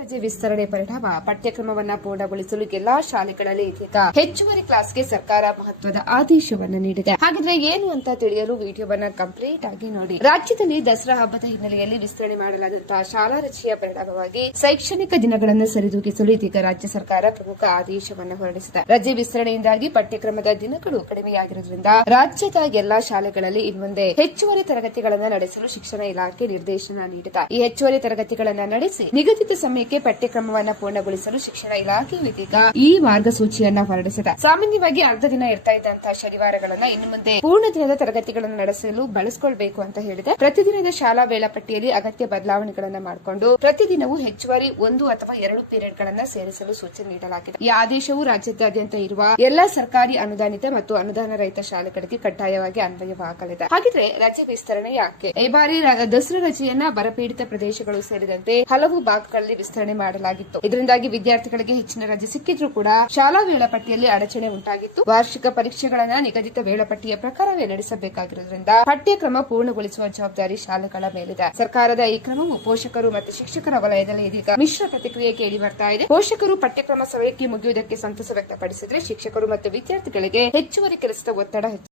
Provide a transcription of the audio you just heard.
ರಜೆ ವಿಸ್ತರಣೆ ಪರಿಣಾಮ ಪಠ್ಯಕ್ರಮವನ್ನ ಪೂರ್ಣಗೊಳಿಸಲು ಎಲ್ಲಾ ಶಾಲೆಗಳಲ್ಲಿ ಇದೀಗ ಹೆಚ್ಚುವರಿ ಕ್ಲಾಸ್ಗೆ ಸರ್ಕಾರ ಮಹತ್ವದ ಆದೇಶವನ್ನ ನೀಡಿದೆ. ಹಾಗಿದ್ರೆ ಏನು ಅಂತ ತಿಳಿಯಲು ವಿಡಿಯೋವನ್ನ ಕಂಪ್ಲೀಟ್ ಆಗಿ ನೋಡಿ. ರಾಜ್ಯದಲ್ಲಿ ದಸರಾ ಹಬ್ಬದ ಹಿನ್ನೆಲೆಯಲ್ಲಿ ವಿಸ್ತರಣೆ ಮಾಡಲಾದಂತಹ ಶಾಲಾ ರಜೆಯ ಪರಿಣಾಮವಾಗಿ ಶೈಕ್ಷಣಿಕ ದಿನಗಳನ್ನು ಸರಿದೂಗಿಸಲು ಇದೀಗ ರಾಜ್ಯ ಸರ್ಕಾರ ಪ್ರಮುಖ ಆದೇಶವನ್ನು ಹೊರಡಿಸಿದೆ. ರಜೆ ವಿಸ್ತರಣೆಯಿಂದಾಗಿ ಪಠ್ಯಕ್ರಮದ ದಿನಗಳು ಕಡಿಮೆಯಾಗಿರುವುದರಿಂದ ರಾಜ್ಯದ ಎಲ್ಲಾ ಶಾಲೆಗಳಲ್ಲಿ ಇನ್ಮುಂದೆ ಹೆಚ್ಚುವರಿ ತರಗತಿಗಳನ್ನು ನಡೆಸಲು ಶಿಕ್ಷಣ ಇಲಾಖೆ ನಿರ್ದೇಶನ ನೀಡಿದೆ. ಈ ಹೆಚ್ಚುವರಿ ತರಗತಿಗಳನ್ನು ನಡೆಸಿ ನಿಗದಿತ ಸಮಯಕ್ಕೆ ಪಠ್ಯಕ್ರಮವನ್ನು ಪೂರ್ಣಗೊಳಿಸಲು ಶಿಕ್ಷಣ ಇಲಾಖೆ ಇದೀಗ ಈ ಮಾರ್ಗಸೂಚಿಯನ್ನ ಹೊರಡಿಸಿದೆ. ಸಾಮಾನ್ಯವಾಗಿ ಅರ್ಧ ದಿನ ಇರ್ತಾ ಇದ್ದಂತಹ ಶನಿವಾರಗಳನ್ನ ಇನ್ನು ಮುಂದೆ ಪೂರ್ಣ ದಿನದ ತರಗತಿಗಳನ್ನು ನಡೆಸಲು ಬಳಸಿಕೊಳ್ಬೇಕು ಅಂತ ಹೇಳಿದೆ. ಪ್ರತಿದಿನದ ಶಾಲಾ ವೇಳಾಪಟ್ಟಿಯಲ್ಲಿ ಅಗತ್ಯ ಬದಲಾವಣೆಗಳನ್ನ ಮಾಡಿಕೊಂಡು ಪ್ರತಿದಿನವೂ ಹೆಚ್ಚುವರಿ ಒಂದು ಅಥವಾ ಎರಡು ಪೀರಿಯಡ್ ಗಳನ್ನ ಸೇರಿಸಲು ಸೂಚನೆ ನೀಡಲಾಗಿದೆ. ಈ ಆದೇಶವು ರಾಜ್ಯದಾದ್ಯಂತ ಇರುವ ಎಲ್ಲಾ ಸರ್ಕಾರಿ ಅನುದಾನಿತ ಮತ್ತು ಅನುದಾನ ರಹಿತ ಶಾಲೆಗಳಿಗೆ ಕಡ್ಡಾಯವಾಗಿ ಅನ್ವಯವಾಗಲಿದೆ. ಹಾಗಿದ್ರೆ ರಜೆ ವಿಸ್ತರಣೆ ಯಾಕೆ? ಈ ಬಾರಿ ದಸರಾ ರಜೆಯನ್ನ ಬರಪೀಡಿತ ಪ್ರದೇಶಗಳು ಸೇರಿದಂತೆ ಹಲವು ಭಾಗಗಳಲ್ಲಿ ವಿಸ್ತರಣೆ ಮಾಡಲಾಗಿತ್ತು. ಇದರಿಂದಾಗಿ ವಿದ್ಯಾರ್ಥಿಗಳಿಗೆ ಹೆಚ್ಚಿನ ರಜೆ ಸಿಕ್ಕಿದ್ರೂ ಕೂಡ ಶಾಲಾ ವೇಳಾಪಟ್ಟಿಯಲ್ಲಿ ಅಡಚಣೆ ಉಂಟಾಗಿತ್ತು. ವಾರ್ಷಿಕ ಪರೀಕ್ಷೆಗಳನ್ನ ನಿಗದಿತ ವೇಳಾಪಟ್ಟಿಯ ಪ್ರಕಾರವೇ ನಡೆಸಬೇಕಾಗಿರುವುದರಿಂದ ಪಠ್ಯಕ್ರಮ ಪೂರ್ಣಗೊಳಿಸುವ ಜವಾಬ್ದಾರಿ ಶಾಲೆಗಳ ಮೇಲಿದೆ. ಸರ್ಕಾರದ ಈ ಕ್ರಮವು ಪೋಷಕರು ಮತ್ತು ಶಿಕ್ಷಕರ ವಲಯದಲ್ಲಿ ಇದೀಗ ಮಿಶ್ರ ಪ್ರತಿಕ್ರಿಯೆ ಕೇಳಿ ಬರ್ತಾ ಇದೆ. ಪೋಷಕರು ಪಠ್ಯಕ್ರಮ ಸಮಯಕ್ಕೆ ಮುಗಿಯುವುದಕ್ಕೆ ಸಂತಸ ವ್ಯಕ್ತಪಡಿಸಿದರೆ ಶಿಕ್ಷಕರು ಮತ್ತು ವಿದ್ಯಾರ್ಥಿಗಳಿಗೆ ಹೆಚ್ಚುವರಿ ಕೆಲಸದ ಒತ್ತಡ ಹೆಚ್ಚು